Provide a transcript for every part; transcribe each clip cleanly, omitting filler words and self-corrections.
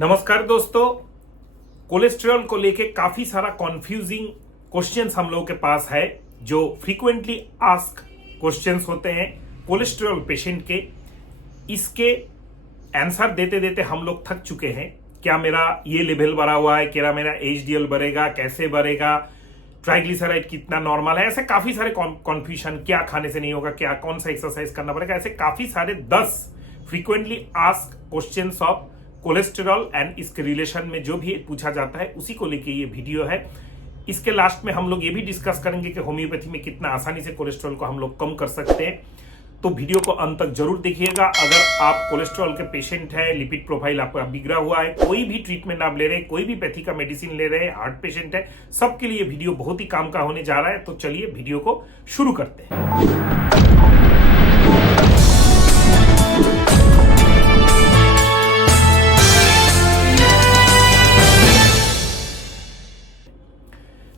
नमस्कार दोस्तों। कोलेस्ट्रॉल को लेके काफी सारा कॉन्फ्यूजिंग क्वेश्चंस हम लोगों के पास है जो फ्रीक्वेंटली आस्क क्वेश्चंस होते हैं कोलेस्ट्रॉल पेशेंट के। इसके आंसर देते देते हम लोग थक चुके हैं। क्या मेरा ये लेवल बढ़ा हुआ है, क्या मेरा एचडीएल बढ़ेगा, कैसे बढ़ेगा, ट्राइग्लिसराइड कितना नॉर्मल है, ऐसे काफी सारे कॉन्फ्यूजन। क्या खाने से नहीं होगा, क्या कौन सा एक्सरसाइज करना पड़ेगा, ऐसे काफी सारे 10 frequently ask questions of cholesterol and इसके रिलेशन में जो भी पूछा जाता है उसी को लेके ये वीडियो है। इसके लास्ट में हम लोग ये भी डिस्कस करेंगे कि होम्योपैथी में कितना आसानी से कोलेस्ट्रॉल को हम लोग कम कर सकते हैं। तो वीडियो को अंत तक जरूर देखिएगा। अगर आप कोलेस्ट्रॉल के पेशेंट है, लिपिड प्रोफाइल आपका बिगड़ा हुआ है, कोई भी ट्रीटमेंट आप ले रहे हैं, कोई भी पैथी का मेडिसिन ले रहे हैं, हार्ट पेशेंट है, सबके लिए वीडियो बहुत ही काम का होने जा रहा है। तो चलिए वीडियो को शुरू करते हैं।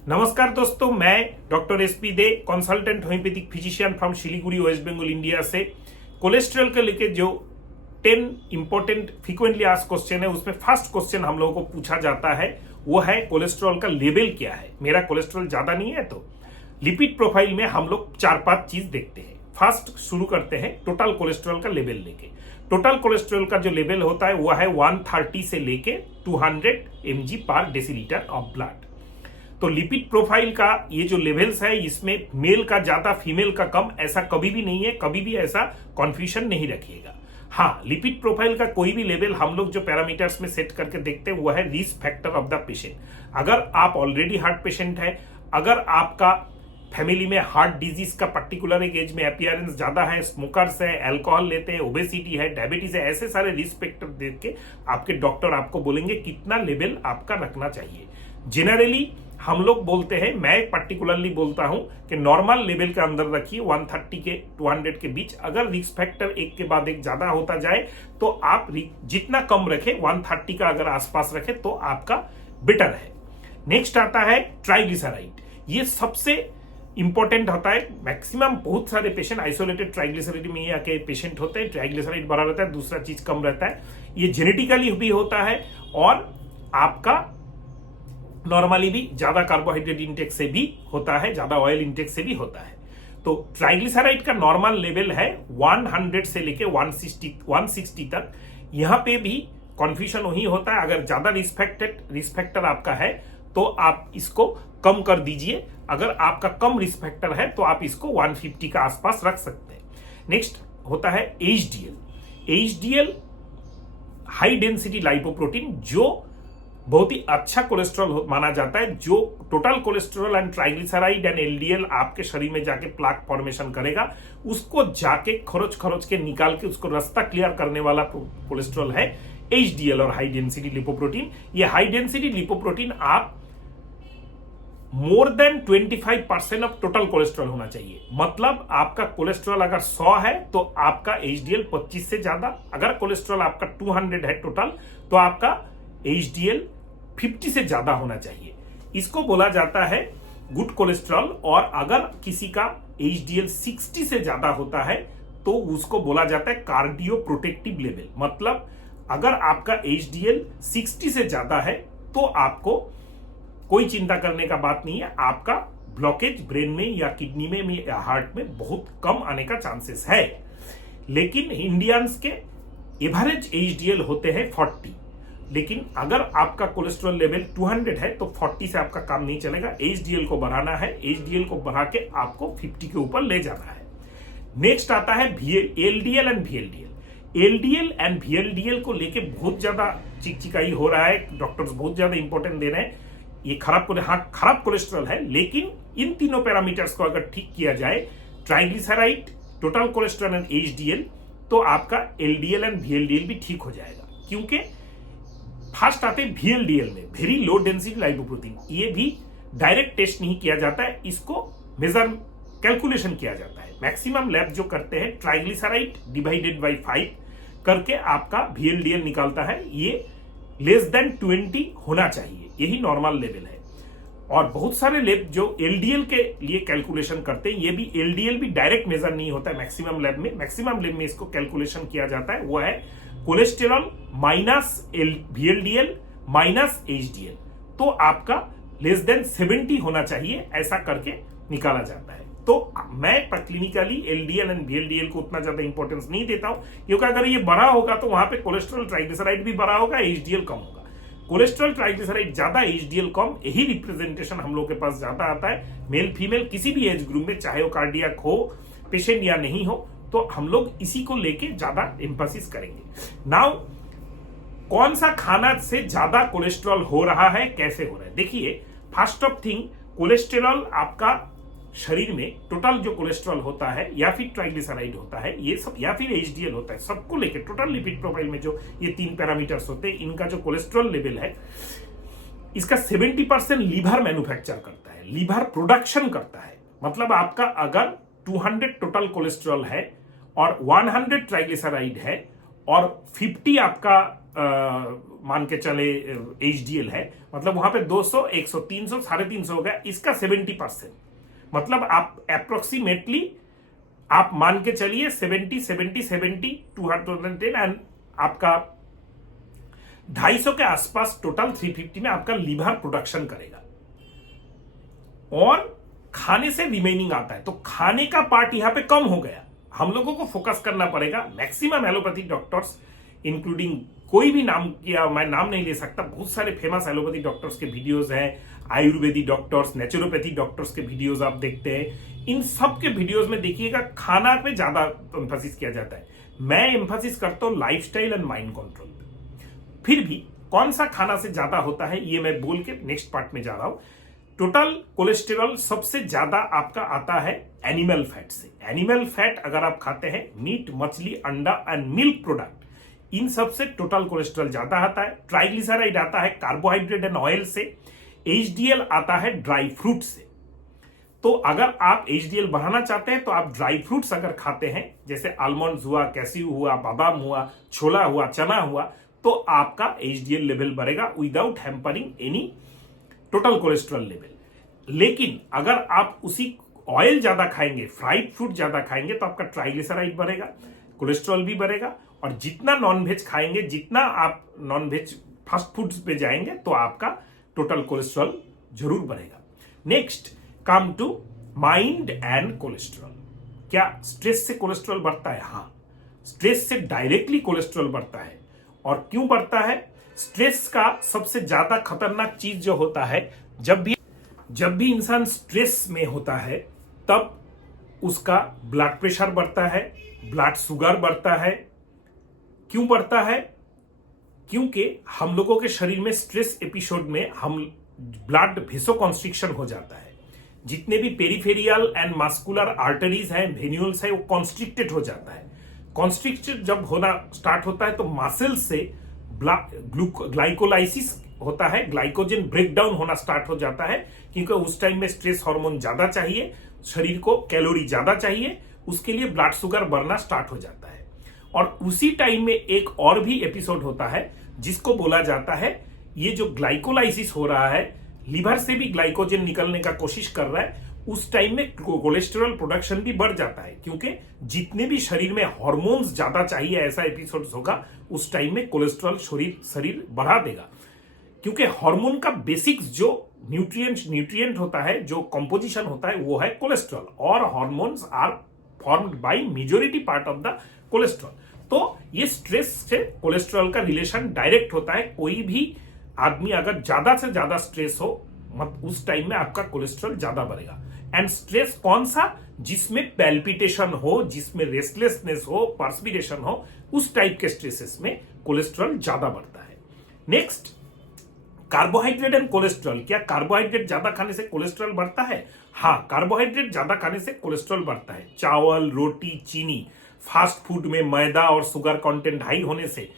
नमस्कार दोस्तों, मैं doctor SP Dey, consultant homeopathic physician from Siliguri, West Bengal, India से। कोलेस्ट्रॉल के लेके जो 10 इंपॉर्टेंट फ्रीक्वेंटली आस्क्ड क्वेश्चन है उसमें फर्स्ट क्वेश्चन हम लोगों को पूछा जाता है वो है कोलेस्ट्रॉल का लेवल क्या है। मेरा कोलेस्ट्रॉल ज्यादा नहीं है। तो लिपिड प्रोफाइल में हम लोग 4-5 चीज देखते हैं। फर्स्ट शुरू करते हैं टोटल कोलेस्ट्रॉल का लेवल लेके। टोटल कोलेस्ट्रॉल का जो लेवल होता है वो है 130 से लेके 200 mg पर डेसीलीटर ऑफ ब्लड। तो लिपिड प्रोफाइल का ये जो लेवल्स है इसमें मेल का ज्यादा, फीमेल का कम, ऐसा कभी भी नहीं है। कभी भी ऐसा कॉन्फ्यूजन नहीं रखिएगा। हाँ, लिपिड प्रोफाइल का कोई भी लेवल हम लोग जो पैरामीटर्स में सेट करके देखते हैं वो है risk factor of the patient. अगर आप ऑलरेडी हार्ट पेशेंट है, अगर आपका फैमिली में हार्ट डिजीज का पर्टिकुलर एक एज में अपीयरेंस ज्यादा है, स्मोकर्स है, अल्कोहल लेते हैं, ओबेसिटी है, डायबिटीज है, ऐसे सारे रिस्क फैक्टर देख के आपके डॉक्टर आपको बोलेंगे कितना लेवल आपका रखना चाहिए। जनरली हम लोग बोलते हैं, मैं पर्टिकुलरली बोलता हूं कि नॉर्मल लेवल के अंदर रखिए, 130 के 200 के बीच। अगर रिस्क फैक्टर एक के बाद एक ज्यादा होता जाए तो आप जितना कम रखें, 130 का अगर आसपास रखें तो आपका बेटर है। नेक्स्ट आता है ट्राइग्लिसराइड। ये सबसे इंपॉर्टेंट होता है। मैक्सिमम बहुत सारे पेशेंट आइसोलेटेड ट्राइग्लिसराइड में ही आके पेशेंट होते हैं। ट्राइग्लिसराइड बढ़ा रहता है, दूसरा चीज कम रहता है। ये जेनेटिकली भी होता है और आपका नॉर्मली भी ज्यादा कार्बोहाइड्रेट इंटेक से भी होता है, ज्यादा ऑयल इंटेक से भी होता है। तो ट्राइग्लिसराइड का नॉर्मल लेवल है 100 से लेके 160 तक। यहां पे भी कॉन्फ्यूजन वही होता है। अगर ज्यादा रिस्क फैक्टर आपका है तो आप इसको कम कर दीजिए। अगर आपका कम रिस्क फैक्टर है तो आप इसको 150 का आसपास रख सकते हैं। नेक्स्ट होता है HDL. HDL high density lipoprotein, जो बहुत ही अच्छा कोलेस्ट्रॉल माना जाता है, जो total cholesterol and triglyceride and LDL आपके शरीर में जाके प्लाक फॉर्मेशन करेगा, उसको जाके खरोच के निकाल के उसको रास्ता क्लियर करने वाला कोलेस्ट्रॉल है एचडीएल और हाई डेंसिटी लिपोप्रोटीन। ये हाई डेंसिटी लिपोप्रोटीन आप more than 25% of total cholesterol होना चाहिए। मतलब आपका कोलेस्ट्रॉल अगर 100 है तो आपका एचडीएल 25 से ज्यादा। अगर कोलेस्ट्रॉल आपका 200 है टोटल तो आपका एचडीएल 50 से ज्यादा होना चाहिए। इसको बोला जाता है गुड कोलेस्ट्रॉल। और अगर किसी का एचडीएल 60 से ज्यादा होता है तो उसको बोला जाता है कार्डियो प्रोटेक्टिव लेवल। मतलब अगर आपका एचडीएल 60 से ज्यादा है तो आपको कोई चिंता करने का बात नहीं है। आपका ब्लॉकेज ब्रेन में या किडनी में या हार्ट में बहुत कम आने का चांसेस है। लेकिन इंडियंस के एवरेज एचडीएल होते हैं 40। लेकिन अगर आपका कोलेस्ट्रॉल लेवल 200 है तो 40 से आपका काम नहीं चलेगा। एचडीएल को बढ़ाना है, एचडीएल को बढ़ा के आपको 50 के ऊपर ले जाना है। नेक्स्ट आता है LDL and VLDL. LDL and VLDL को लेके बहुत ज्यादा चिकचिकाई हो रहा है, डॉक्टर्स बहुत ज्यादा इंपॉर्टेंट दे रहे हैं। ये खराब कोलेस्ट्रॉल है, लेकिन इन तीनों पैरामीटर्स को अगर ठीक किया जाए, triglyceride, total cholesterol and HDL, तो आपका एलडीएल एंड वीएलडीएल भी ठीक हो जाएगा। क्योंकि फर्स्ट आते हैं वीएलडीएल में, वेरी लो डेंसिटी लाइपोप्रोटीन। ये भी डायरेक्ट टेस्ट नहीं किया जाता है, इसको मेजर कैलकुलेशन किया जाता है। मैक्सिमम लैब जो करते हैं ट्राइग्लिसराइड डिवाइडेड बाई 5 करके आपका वीएलडीएल निकालता है। ये लेस देन 20 होना चाहिए, यही नॉर्मल लेवल है। और बहुत सारे लैब जो एलडीएल के लिए कैलकुलेशन करते हैं, ये भी एलडीएल भी डायरेक्ट मेजर नहीं होता है मैक्सिमम लैब में। मैक्सिमम लैब में इसको कैलकुलेशन किया जाता है, वो है cholesterol minus VLDL minus HDL, तो आपका लेस देन 70 होना चाहिए, ऐसा करके निकाला जाता है। तो मैं क्लिनिकली LDL एंड VLDL को उतना ज्यादा इंपॉर्टेंस नहीं देता हूं, क्योंकि अगर ये बढ़ा होगा तो वहां पे कोलेस्ट्रॉल ट्राइग्लिसराइड भी बढ़ा होगा, HDL कम होगा। कोलेस्ट्रॉल ट्राइग्लिसराइड ज्यादा, HDL कम, यही रिप्रेजेंटेशन हम लोग के पास ज्यादा आता है। मेल फीमेल किसी भी एज ग्रुप में, चाहे वो कार्डियक हो पेशेंट या नहीं हो, तो हम लोग इसी को लेके ज्यादा एम्फेसिस करेंगे। नाउ कौन सा खाना से ज्यादा कोलेस्ट्रॉल हो रहा है, कैसे हो रहा है? देखिए, फर्स्ट ऑफ थिंग, कोलेस्ट्रॉल आपका शरीर में टोटल जो कोलेस्ट्रॉल होता है या फिर ट्राइग्लिसराइड होता है, ये सब, या फिर HDL होता है, सबको लेके टोटल लिपिड प्रोफाइल में जो ये 3 पैरामीटर्स होते हैं, इनका जो कोलेस्ट्रॉल लेवल है, इसका 70% लीवर मैन्युफैक्चर करता है, लीवर प्रोडक्शन करता है। मतलब आपका अगर 200 टोटल कोलेस्ट्रॉल है और 100 ट्राइग्लिसराइड है और 50 आपका मान के चले HDL है, मतलब वहां पे 200, 100, 300, 350 हो गया, इसका 70%, मतलब आप अप्रोक्सीमेटली आप मान के चलिए 70 210 एंड आपका 250 के आसपास टोटल 350 में आपका लीवर प्रोडक्शन करेगा, और खाने से रिमेनिंग आता है। तो खाने का पार्ट यहां पे कम हो गया, हम लोगों को फोकस करना पड़ेगा। मैक्सिमम एलोपैथिक डॉक्टर्स, इंक्लूडिंग कोई भी नाम किया, मैं नाम नहीं ले सकता, बहुत सारे फेमस एलोपैथिक डॉक्टर्स के वीडियोस हैं, आयुर्वेदिक डॉक्टर्स, नेचुरोपैथिक डॉक्टर्स के वीडियोस आप देखते हैं, इन सब के वीडियोस में देखिएगा खाना पे ज्यादा एम्फेसिस किया जाता है। मैं एम्फेसिस करता हूं लाइफस्टाइल एंड माइंड कंट्रोल पे। फिर भी कौन सा खाना से ज्यादा होता है, ये मैं बोल के नेक्स्ट पार्ट में जा रहा हूं। टोटल कोलेस्ट्रॉल सबसे ज्यादा आपका आता है एनिमल फैट से। एनिमल फैट अगर आप खाते हैं, मीट, मछली, अंडा एंड मिल्क प्रोडक्ट, इन सब से टोटल कोलेस्ट्रॉल ज्यादा आता है। ट्राइग्लिसराइड आता है कार्बोहाइड्रेट एंड ऑयल से। HDL आता है ड्राई फ्रूट से। तो अगर आप HDL बढ़ाना चाहते हैं तो आप ड्राई फ्रूट्स अगर खाते हैं, जैसे आलमंड्स हुआ, कैस्यू हुआ, बादाम हुआ, छोला हुआ, चना हुआ, तो आपका HDL लेवल बढ़ेगा without hampering any total cholesterol level. लेकिन अगर आप उसी ऑयल ज्यादा खाएंगे, फ्राइड फ्रूट ज्यादा खाएंगे, तो आपका ट्राइग्लिसराइड बढ़ेगा, कोलेस्ट्रॉल भी बढ़ेगा, और जितना नॉनवेज खाएंगे, जितना आप नॉनवेज फास्ट फूड्स पे जाएंगे, तो आपका टोटल कोलेस्ट्रॉल जरूर बढ़ेगा। Next come to mind and cholesterol. क्या स्ट्रेस से कोलेस्ट्रॉल बढ़ता है? हाँ, स्ट्रेस से डायरेक्टली कोलेस्ट्रॉल बढ़ता है। और क्यों बढ़ता है? स्ट्रेस का सबसे ज्यादा खतरनाक चीज जो होता है, जब भी इंसान स्ट्रेस में होता है, तब उसका ब्लड प्रेशर बढ़ता है, ब्लड शुगर बढ़ता है। क्यों बढ़ता है? क्योंकि हम लोगों के शरीर में स्ट्रेस एपिसोड में हम ब्लड वेसोकॉन्स्ट्रिक्शन हो जाता है। जितने भी पेरिफेरियल एंड मास्कुलर आर्टरीज हैं, वेन्यूल्स हैं, वो कॉन्स्ट्रिक्टेड हो जाता है। कॉन्स्ट्रिक्टेड जब होना स्टार्ट होता है तो मसल से ग्लाइकोलाइसिस होता है, ग्लाइकोजन ब्रेकडाउन होना स्टार्ट हो जाता है, क्योंकि उस टाइम में स्ट्रेस हार्मोन ज्यादा चाहिए, शरीर को कैलोरी ज्यादा चाहिए, उसके लिए ब्लड शुगर बढ़ना स्टार्ट हो जाता है। और उसी टाइम में एक और भी एपिसोड होता है जिसको बोला जाता है, ये जो ग्लाइकोलाइसिस हो रहा है, लीवर से भी ग्लाइकोजन निकलने का कोशिश कर रहा है, उस टाइम में कोलेस्ट्रॉल प्रोडक्शन भी बढ़ जाता है, क्योंकि जितने भी शरीर में हार्मोन्स ज्यादा चाहिए, ऐसा एपिसोड होगा, उस टाइम में कोलेस्ट्रॉल शरीर बढ़ा देगा। क्योंकि हार्मोन का बेसिक्स जो न्यूट्रिएंट होता है, जो कंपोजिशन होता है, वो है कोलेस्ट्रॉल, और hormones are formed by majority part of the cholesterol. तो ये स्ट्रेस से कोलेस्ट्रॉल का रिलेशन डायरेक्ट होता है। कोई भी आदमी अगर ज्यादा से ज्यादा स्ट्रेस हो, उस टाइम में आपका कोलेस्ट्रॉल ज्यादा बढ़ेगा। एंड स्ट्रेस कौन सा? जिसमें पैल्पिटेशन हो, जिसमें रेस्टलेसनेस हो, पर्सपिरेशन हो, उस टाइप के स्ट्रेसेस में कोलेस्ट्रॉल ज्यादा बढ़ता है। Next, carbohydrate and cholesterol. क्या कार्बोहाइड्रेट ज्यादा खाने से कोलेस्ट्रॉल बढ़ता है? हाँ, कार्बोहाइड्रेट ज्यादा खाने से कोलेस्ट्रॉल बढ़ता है। चावल, रोटी, चीनी, फास्ट फूड में मैदा और शुगर कंटेंट हाई होने से,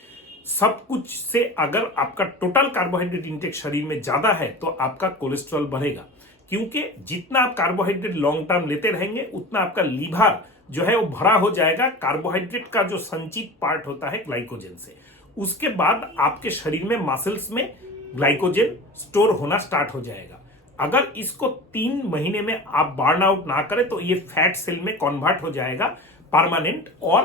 सब कुछ से अगर आपका टोटल कार्बोहाइड्रेट इंटेक शरीर में ज्यादा है तो आपका कोलेस्ट्रॉल बढ़ेगा। क्योंकि जितना आप कार्बोहाइड्रेट लॉन्ग टर्म लेते रहेंगे, उतना आपका लीवर जो है वो भरा हो जाएगा कार्बोहाइड्रेट का जो संचित पार्ट होता है ग्लाइकोजन से। उसके बाद आपके शरीर में मसल्स में ग्लाइकोजन स्टोर होना स्टार्ट हो जाएगा। अगर इसको 3 महीने में आप बर्न आउट ना करें तो ये फैट सेल में कन्वर्ट हो जाएगा परमानेंट, और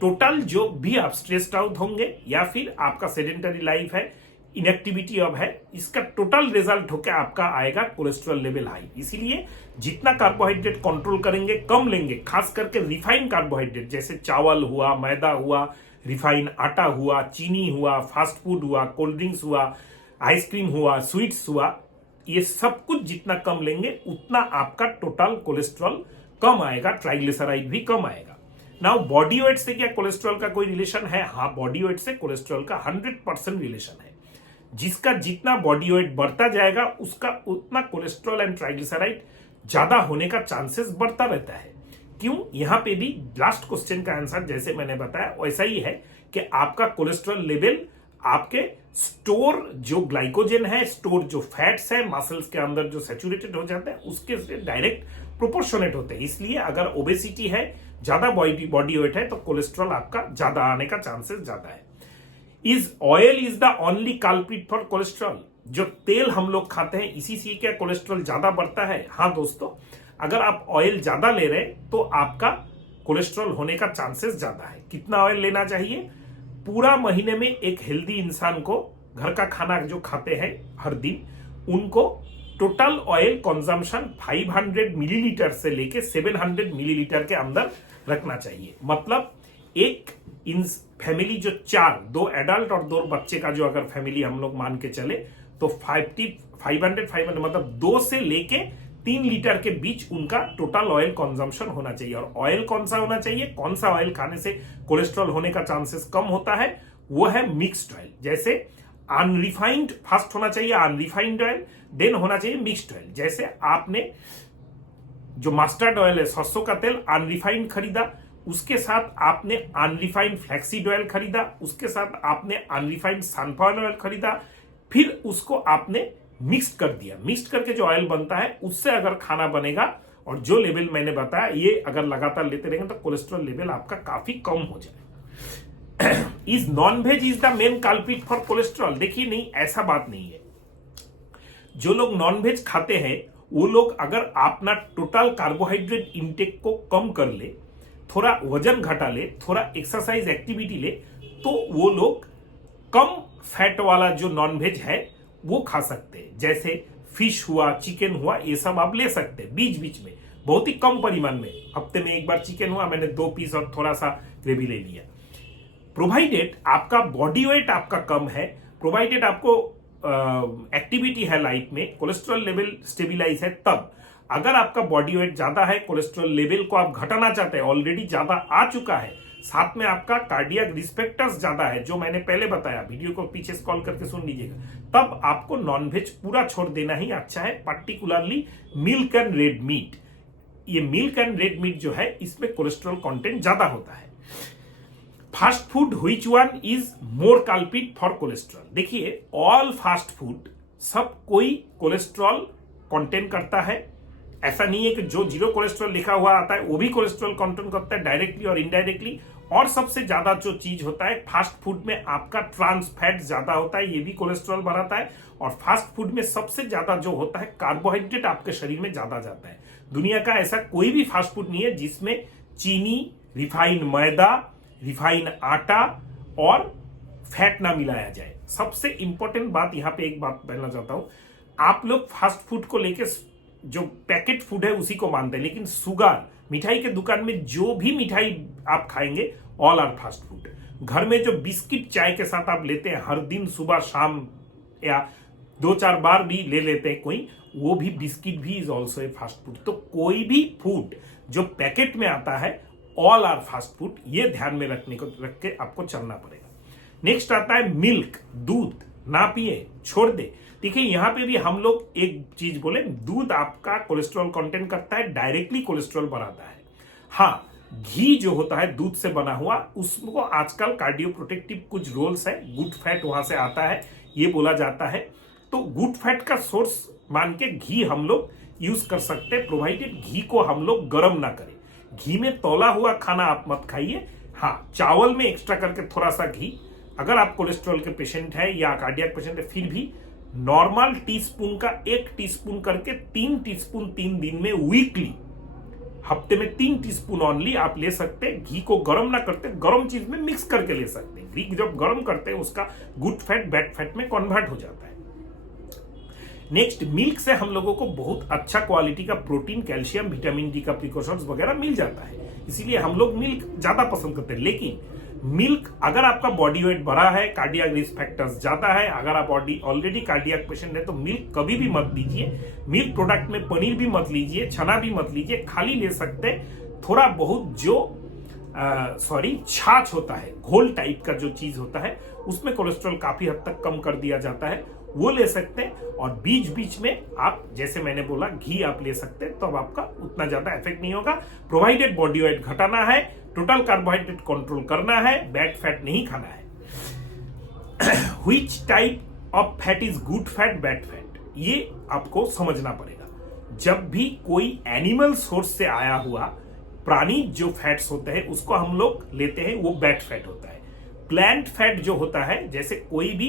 टोटल जो भी आप स्ट्रेस्ड आउट होंगे या फिर आपका सेडेंटरी लाइफ है, इनएक्टिविटी अब है, इसका टोटल रिजल्ट होकर आपका आएगा कोलेस्ट्रॉल लेवल हाई। इसीलिए जितना कार्बोहाइड्रेट कंट्रोल करेंगे, कम लेंगे, खास करके रिफाइंड कार्बोहाइड्रेट जैसे चावल हुआ, मैदा हुआ, रिफाइंड आटा हुआ, चीनी हुआ, फास्ट फूड हुआ, कोल्ड ड्रिंक्स हुआ, आइसक्रीम हुआ, स्वीट्स हुआ, ये सब कुछ जितना कम लेंगे उतना आपका टोटल कोलेस्ट्रॉल कम आएगा, ट्राइग्लिसराइड भी कम आएगा। नाउ बॉडी वेट से क्या कोलेस्ट्रॉल का कोई रिलेशन है? हाँ, बॉडी वेट से कोलेस्ट्रॉल का 100% रिलेशन है। जिसका जितना बॉडी वेट बढ़ता जाएगा उसका उतना कोलेस्ट्रॉल एंड ट्राइग्लिसराइड ज्यादा होने का चांसेस बढ़ता रहता है। क्यों? यहां पे भी लास्ट क्वेश्चन का आंसर जैसे मैंने बताया वैसा ही है कि आपका कोलेस्ट्रॉल लेवल आपके स्टोर जो ग्लाइकोजन है, स्टोर जो फैट्स है मसल्स के अंदर जो सैचुरेटेड हो जाते हैं उसके से डायरेक्ट प्रोपोर्शनेट होते हैं। इसलिए अगर ओबेसिटी है, ज्यादा बॉडी वेट है, तो कोलेस्ट्रॉल आपका ज्यादा आने का चांसेस ज्यादा है। Is oil is the only culprit for cholesterol? जो तेल हम लोग खाते हैं इसी से क्या कोलेस्ट्रॉल ज्यादा बढ़ता है? हाँ दोस्तों, अगर आप ऑयल ज्यादा ले रहे हैं तो आपका कोलेस्ट्रॉल होने का चांसेस ज्यादा है। कितना ऑयल लेना चाहिए? पूरा महीने में एक हेल्दी इंसान को घर का खाना जो खाते हैं हर दिन, उनको टोटल ऑयल कंजम्पशन 500 मिलीलीटर से लेके 700 मिलीलीटर के अंदर रखना चाहिए। मतलब एक इन फैमिली जो दो एडल्ट और 2 बच्चे का जो अगर फैमिली हम लोग मान के चले तो 500 मतलब 2 से लेके 3 लीटर के बीच उनका टोटल ऑयल कंजम्पशन होना चाहिए। और ऑयल कौन सा होना चाहिए? कौन सा ऑयल खाने से कोलेस्ट्रॉल होने का चांसेस कम होता है? वो है मिक्स्ड ऑयल। जैसे अनरिफाइंड फर्स्ट होना चाहिए अनरिफाइंड ऑयल, देन होना चाहिए मिक्स्ड ऑयल। जैसे आपने जो मस्टर्ड ऑयल है, सरसों का तेल अनरिफाइंड खरीदा, उसके साथ आपने अनरिफाइंड फ्लैक्सीड ऑयल खरीदा, उसके साथ आपने अनरिफाइंड सनफ्लावर ऑयल खरीदा, फिर उसको आपने मिक्स कर दिया। मिक्स करके जो ऑयल बनता है उससे अगर खाना बनेगा और जो लेवल मैंने बताया ये अगर लगातार लेते रहेंगे तो कोलेस्ट्रॉल लेवल आपका काफी कम हो जाएगा। Is non veg is the main culprit for cholesterol? देखिए नहीं, ऐसा बात नहीं है। जो लोग नॉन वेज खाते हैं वो लोग अगर अपना टोटल कार्बोहाइड्रेट इंटेक को कम कर ले, थोड़ा वजन घटा ले, थोड़ा एक्सरसाइज एक्टिविटी ले, तो वो लोग कम फैट वाला जो नॉन वेज है वो खा सकते हैं। जैसे फिश हुआ, चिकन हुआ, ये सब आप ले सकते हैं बीच बीच में, बहुत ही कम परिमाण में। हफ्ते में एक बार चिकन हुआ, मैंने 2 पीस और थोड़ा सा ग्रेवी ले लिया। प्रोवाइडेड आपका बॉडी वेट आपका कम है, प्रोवाइडेड आपको एक्टिविटी है लाइफ में, कोलेस्ट्रॉल लेवल स्टेबिलाईज है। तब अगर आपका बॉडी वेट ज्यादा है, कोलेस्ट्रॉल लेवल को आप घटाना चाहते हैं, ऑलरेडी ज्यादा आ चुका है, साथ में आपका कार्डियक रिस्क फैक्टर्स ज्यादा है जो मैंने पहले बताया, वीडियो को पीछे स्क्रॉल करके सुन लीजिएगा, तब आपको नॉनवेज पूरा छोड़ देना ही अच्छा है। Particularly milk and red meat, ये मिल्क एंड रेड मीट जो है इसमें कोलेस्ट्रॉल कंटेंट ज्यादा होता है। Fast food which one is more culprit for cholesterol? देखिए ऑल फास्ट फूड सब कोई कोलेस्ट्रॉल कंटेंट करता है। ऐसा नहीं है कि जो 0 कोलेस्ट्रॉल लिखा हुआ आता है वो भी कोलेस्ट्रॉल कंटेंट करता है डायरेक्टली और इनडायरेक्टली। और सबसे ज्यादा जो चीज होता है फास्ट फूड में आपका ट्रांस फैट ज्यादा होता है, ये भी कोलेस्ट्रॉल बढ़ाता है। और फास्ट फूड में सबसे ज्यादा जो होता है कार्बोहाइड्रेट आपके शरीर में ज्यादा जाता है। दुनिया का ऐसा कोई भी फास्ट फूड नहीं है जिसमें चीनी, रिफाइंड मैदा, रिफाइंड आटा और फैट ना मिलाया जाए। सबसे इंपॉर्टेंट बात यहां पे एक बात कहना चाहता हूं, आप लोग फास्ट फूड को लेके जो पैकेट फूड है उसी को मानते हैं, लेकिन शुगर, मिठाई के दुकान में जो भी मिठाई आप खाएंगे ऑल आर फास्ट फूड। घर में जो बिस्किट चाय के साथ आप लेते हैं हर दिन सुबह शाम या 2-4 बार भी ले लेते हैं कोई, वो भी बिस्किट भी is also a fast food. तो कोई भी फूड जो पैकेट में आता है ऑल आर फास्ट फूड, ये ध्यान में रख के आपको चलना पड़ेगा। नेक्स्ट आता है मिल्क, दूध ना पिए, छोड़ दे। देखिए यहां पे भी हम लोग एक चीज बोले, दूध आपका कोलेस्ट्रॉल कंटेंट करता है, डायरेक्टली कोलेस्ट्रॉल बढ़ाता है। हाँ, घी जो होता है दूध से बना हुआ, उसको आजकल कार्डियो प्रोटेक्टिव कुछ रोल्स है, गुड फैट वहां से आता है ये बोला जाता है। तो गुड फैट का सोर्स मान के घी हम लोग यूज कर सकते हैं, प्रोवाइडेड घी को हम लोग गर्म ना करें। घी में तौला हुआ खाना आप मत खाइए। हाँ, चावल में एक्स्ट्रा करके थोड़ा सा घी, अगर आप कोलेस्ट्रॉल के पेशेंट है या कार्डियक पेशेंट है, फिर भी नॉर्मल टीस्पून का 1 टीस्पून करके 3 टीस्पून 3 दिन में वीकली हफ्ते में 3 टीस्पून ऑनली आप ले सकते हैं। घी को गर्म ना करते, गर्म चीज में मिक्स करके ले सकते हैं। घी जब गर्म करते हैं उसका गुड फैट बैड फैट में कन्वर्ट हो जाता है। नेक्स्ट, मिल्क से हम लोगों को बहुत अच्छा क्वालिटी का प्रोटीन, कैल्शियम, विटामिन डी का प्रिकॉशंस वगैरह मिल जाता है, इसीलिए हम लोग मिल्क ज्यादा पसंद करते हैं। लेकिन मिल्क, अगर आपका बॉडी वेट बढ़ा है, कार्डियक रिस्क फैक्टर्स ज्यादा है, अगर आप ऑलरेडी कार्डियक पेशेंट है, तो मिल्क कभी भी मत लीजिए। मिल्क प्रोडक्ट में पनीर भी मत लीजिए, चना भी मत लीजिए, खाली ले सकते थोड़ा बहुत जो छाछ होता है, घोल टाइप का जो चीज होता है, उसमें कोलेस्ट्रॉल काफी हद तक कम कर दिया जाता है, वो ले सकते हैं। और बीच बीच में आप, जैसे मैंने बोला, घी आप ले सकते हैं, तो अब आपका उतना ज्यादा इफेक्ट नहीं होगा, प्रोवाइडेड बॉडी वेट घटाना है, टोटल कार्बोहाइड्रेट कंट्रोल करना है, बैड फैट नहीं खाना है। Which type of fat is good fat, bad fat, ये आपको समझना पड़ेगा। जब भी कोई एनिमल सोर्स से आया हुआ प्राणी जो फैट्स होते हैं उसको हम लोग लेते हैं, वो बैड फैट होता है। प्लांट फैट जो होता है, जैसे कोई भी,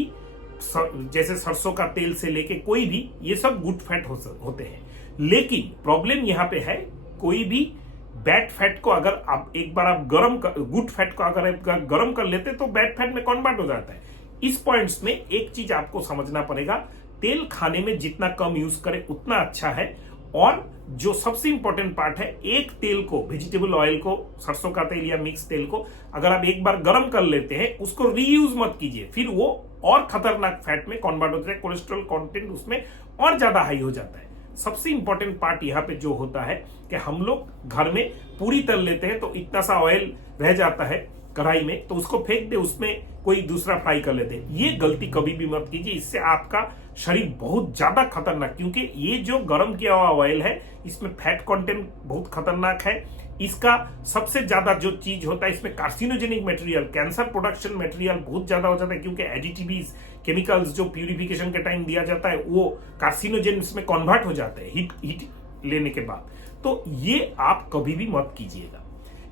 जैसे सरसों का तेल से लेके कोई भी, ये सब गुड फैट होते हैं। लेकिन प्रॉब्लम यहाँ पे है, कोई भी बैड फैट को अगर आप एक बार आप गुड फैट को अगर आप गर्म कर लेते तो बैड फैट में कन्वर्ट हो जाता है। इस पॉइंट्स में एक चीज आपको समझना पड़ेगा, तेल खाने में जितना कम यूज करें उतना अच्छा है। और जो सबसे इंपॉर्टेंट पार्ट है, एक तेल को, वेजिटेबल ऑयल को, सरसों का तेल या मिक्स तेल को अगर आप एक बार गर्म कर लेते हैं, उसको रीयूज मत कीजिए, फिर वो और खतरनाक फैट में कन्वर्ट होता है, कोलेस्ट्रॉल कंटेंट उसमें और ज्यादा हाई हो जाता है। सबसे इंपॉर्टेंट पार्ट यहाँ पे जो होता है कि हम लोग घर में पूरी तल लेते हैं तो इतना सा ऑयल रह जाता है कढ़ाई में, तो उसको फेंक दे, उसमें कोई दूसरा फ्राई कर लेते हैं। ये गलती कभी भी मत कीजिए, इससे आपका शरीर बहुत ज्यादा खतरनाक, क्योंकि ये जो गर्म किया हुआ ऑयल है इसमें फैट कंटेंट बहुत खतरनाक है। इसका सबसे ज्यादा जो चीज होता है, इसमें carcinogenic material, cancer production material बहुत ज्यादा हो जाता है, क्योंकि एडिटिव्स, केमिकल्स जो प्यूरिफिकेशन के टाइम दिया जाता है वो कार्सिनोजेन्स में कन्वर्ट हो जाते हैं हीट लेने के बाद। तो ये आप कभी भी मत कीजिएगा।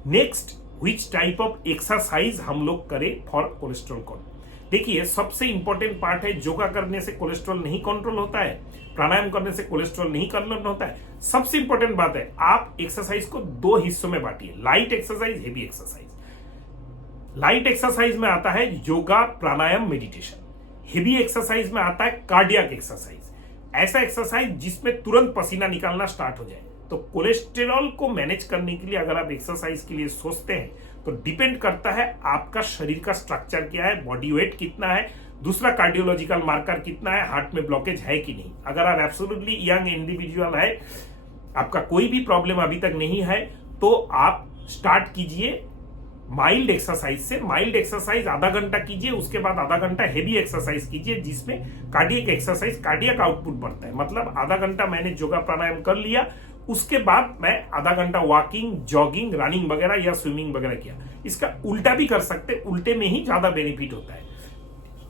Next, which type of exercise हम लोग करें फॉर कोलेस्ट्रॉल कंट्रोल। देखिए, सबसे इंपॉर्टेंट पार्ट है, योगा करने से कोलेस्ट्रॉल नहीं कंट्रोल होता है, प्राणायाम करने से कोलेस्ट्रॉल नहीं कंट्रोल होता है। सबसे इंपॉर्टेंट बात है, आप एक्सरसाइज को 2 हिस्सों में बांटिए, light exercise, heavy exercise. Light exercise में आता है yoga, pranayama, meditation. Heavy exercise में आता है कार्डियक एक्सरसाइज, ऐसा एक्सरसाइज जिसमें तुरंत पसीना निकालना स्टार्ट हो जाए। तो कोलेस्ट्रॉल को मैनेज करने के लिए अगर आप एक्सरसाइज के लिए सोचते हैं तो डिपेंड करता है आपका शरीर का स्ट्रक्चर क्या है, बॉडी वेट कितना है, दूसरा कार्डियोलॉजिकल मार्कर कितना है, हार्ट में ब्लॉकेज है कि नहीं। अगर आप एब्सोल्युटली यंग इंडिविजुअल है, आपका कोई भी प्रॉब्लम अभी तक नहीं है, तो आप स्टार्ट कीजिए माइल्ड एक्सरसाइज से। माइल्ड एक्सरसाइज आधा घंटा कीजिए, उसके बाद आधा घंटा हेवी एक्सरसाइज कीजिए, जिसमें कार्डियक एक्सरसाइज, कार्डियक आउटपुट बढ़ता है। मतलब आधा घंटा मैंने योगा प्राणायाम कर लिया, उसके बाद मैं आधा घंटा वॉकिंग, जॉगिंग, रनिंग वगैरह या स्विमिंग वगैरह किया। इसका उल्टा भी कर सकते, उल्टे में ही ज्यादा बेनिफिट होता है।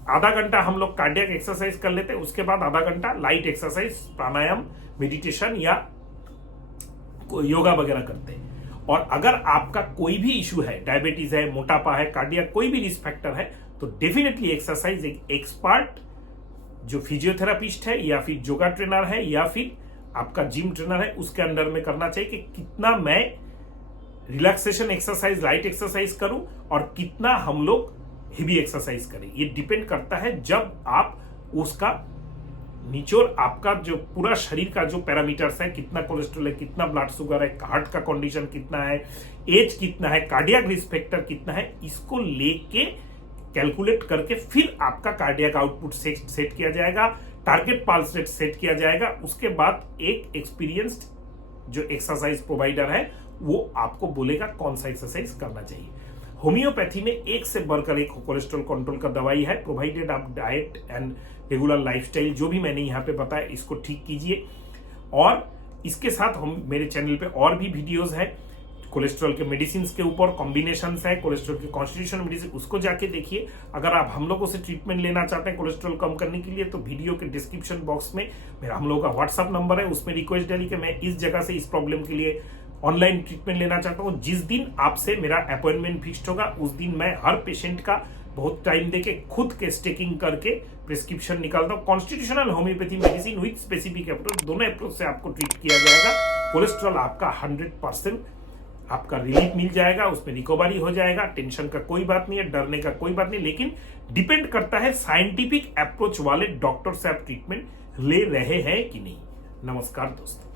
आधा घंटा हम लोग कार्डियक एक्सरसाइज कर लेते हैं, उसके बाद आधा घंटा लाइट एक्सरसाइज, प्राणायाम, मेडिटेशन या योगा वगैरह करते हैं। और अगर आपका कोई भी इशू है, डायबिटीज है, मोटापा है, कार्डियक कोई भी रिस्क फैक्टर है, तो डेफिनेटली एक्सरसाइज एक एक्सपर्ट जो फिजियोथेरापिस्ट है या फिर योगा ट्रेनर है या फिर आपका जिम ट्रेनर है, उसके अंडर में करना चाहिए कि कितना मैं रिलैक्सेशन एक्सरसाइज, लाइट एक्सरसाइज करूं और कितना हम लोग हेवी एक्सरसाइज करें। ये डिपेंड करता है जब आप उसका निचोड़, आपका जो पूरा शरीर का जो पैरामीटर्स है, कितना कोलेस्ट्रॉल है, कितना ब्लड शुगर है, हार्ट का कंडीशन कितना है, एज कितना है, कार्डियक रिस्क फैक्टर कितना है, इसको लेके कैलकुलेट करके फिर आपका कार्डियक आउटपुट सेट किया जाएगा, टारगेट पल्स रेट सेट किया जाएगा। उसके बाद एक एक्सपीरियंस्ड जो एक्सरसाइज प्रोवाइडर है वो आपको बोलेगा कौन सा एक्सरसाइज करना चाहिए। होम्योपैथी में एक से बढ़कर एक कोलेस्ट्रॉल कंट्रोल का दवाई है, प्रोवाइडेड आप डाइट एंड रेगुलर लाइफस्टाइल जो भी मैंने यहाँ पे बताया इसको ठीक कीजिए। और इसके साथ हम मेरे चैनल पे और भी वीडियोस है कोलेस्ट्रॉल के मेडिसिन के ऊपर, कॉम्बिनेशन है कोलेस्ट्रॉल के कॉन्स्टिट्यूशन मेडिसिन, उसको जाके देखिए। अगर आप हम लोगों से ट्रीटमेंट लेना चाहते हैं कोलेस्ट्रॉल कम करने के लिए, तो वीडियो के डिस्क्रिप्शन बॉक्स में मेरा हम लोगों का व्हाट्सअप नंबर है, उसमें रिक्वेस्ट डाली कि मैं इस जगह से इस प्रॉब्लम के लिए ऑनलाइन ट्रीटमेंट लेना चाहता हूँ। जिस दिन आपसे मेरा अपॉइंटमेंट फिक्स्ड होगा उस दिन मैं हर पेशेंट का बहुत टाइम देके खुद के स्टेकिंग करके प्रिस्क्रिप्शन निकालता हूँ। Constitutional homeopathy medicine with specific approach, दोनों अप्रोच से आपको ट्रीट किया जाएगा। कोलेस्ट्रॉल आपका 100% आपका रिलीफ मिल जाएगा, उसमें रिकवरी हो जाएगा। टेंशन का कोई बात नहीं है, डरने का कोई बात नहीं, लेकिन डिपेंड करता है साइंटिफिक अप्रोच वाले डॉक्टर से आप ट्रीटमेंट ले रहे हैं कि नहीं। नमस्कार दोस्तों।